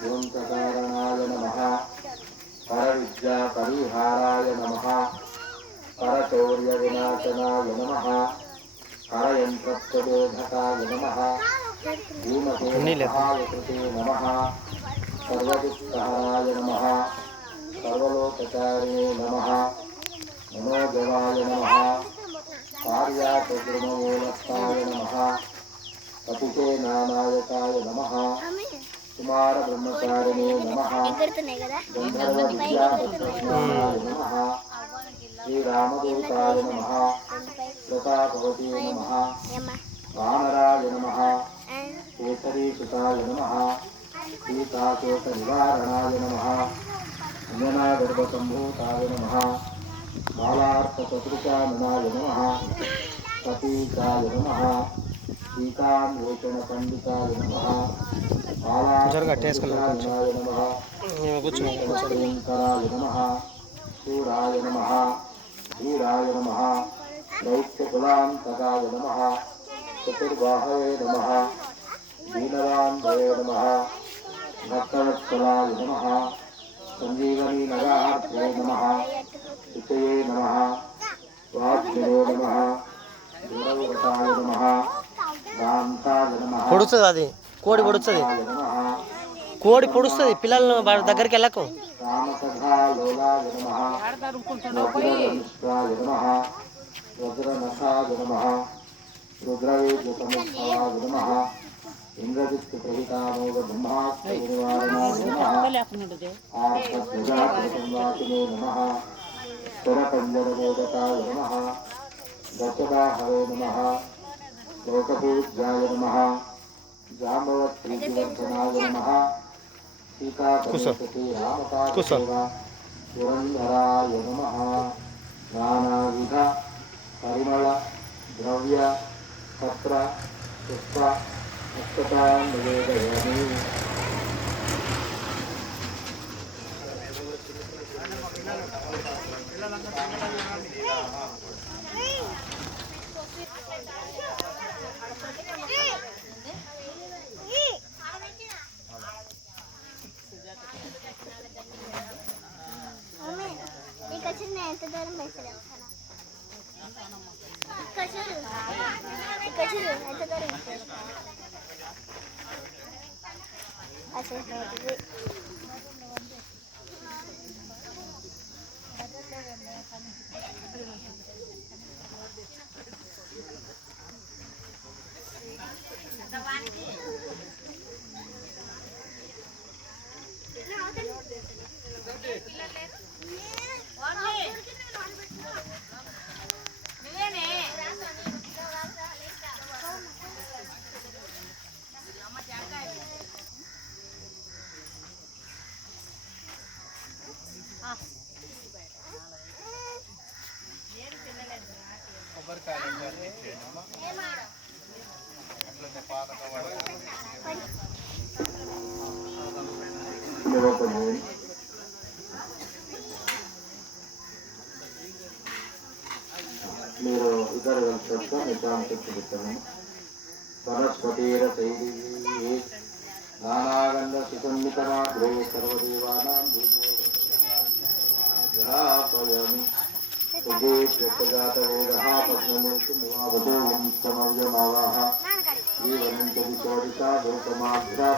ध्वंसकारणाय नमः परविद्यापरिहाराय नमः परचौर्यविनाशनाय नमः परयन्त्रप्रबोधकाय नमः भूमकेन्द्रसहायकृते नमः सर्वदुःखहराय नमः सर्वलोकचारिणे नमः मनोजवाय नमः कार्याचतुर्मूलस्थाय नमः पतिते नानायकाय नमः कुमार ब्रह्मचारिणे नमः गंधर्वविद्यातत्त्वज्ञानाय नमः श्रीरामदूताय नमः प्रतापवते नमः वानराय नमः केसरीसुताय नमः सीताशोकनिवारणाय नमः अंजनागर्भसम्भूताय नमः बालार्थचतुर्चाननाय नमः सतीकाय नमः सीतान्वेषणपण्डिताय नमः बालार्थचतुर्चाननाय नमः शीतभयङ्कराय नमः शूराय नमः धीराय नमः दैत्यकुलान्तकाय नमः चतुर्बाहवे नमः दीनवान्धवे नमः भक्तवत्सलाय नमः संजीवनी नगार्थे नमः शुचये नमः स्वाध्विने नमः गुणवताय नमः दान्ताय नमः పొడుస్తుంది అది కోడి పొడుస్తుంది కోడి పొడుస్తుంది పిల్లలను దగ్గరికి వెళ్ళకు रामकथालोलाय नमः वज्रधनुष्टाय नमः वज्रनखाय नमः रुद्रवेद्यसमुत्सवाय नमः इंद्रजित्प्रहितामोघ ब्रह्मास्त्रनिवारणाय नमः आर्तध्वजाकृतसंवासिने नमः स्वरपञ्जरमोदकाय नमः दशदाहवे नमः लोकपूज्याय नमः जाम्बवत्प्रीतिवर्धनाय नमः सीतापति रामपादसेवा पुरंदराय नमः नानाविध परिमल द्रव्य पत्र पुष्प अक्षतां निवेदयामि। మీరు ఇద్దరు కలిసి నిశాంతిస్తాను వనస్పతిరసైర్యే నానాగంధ సుగంధికరాగ్రే సర్వదేవానాం జలాపయామి సుగేష్యజాతవేదః పద్మమూర్తిమువావతో వంశమవ్యమావాహ జీవనంత విశోధితా దుర్గమాగ్రా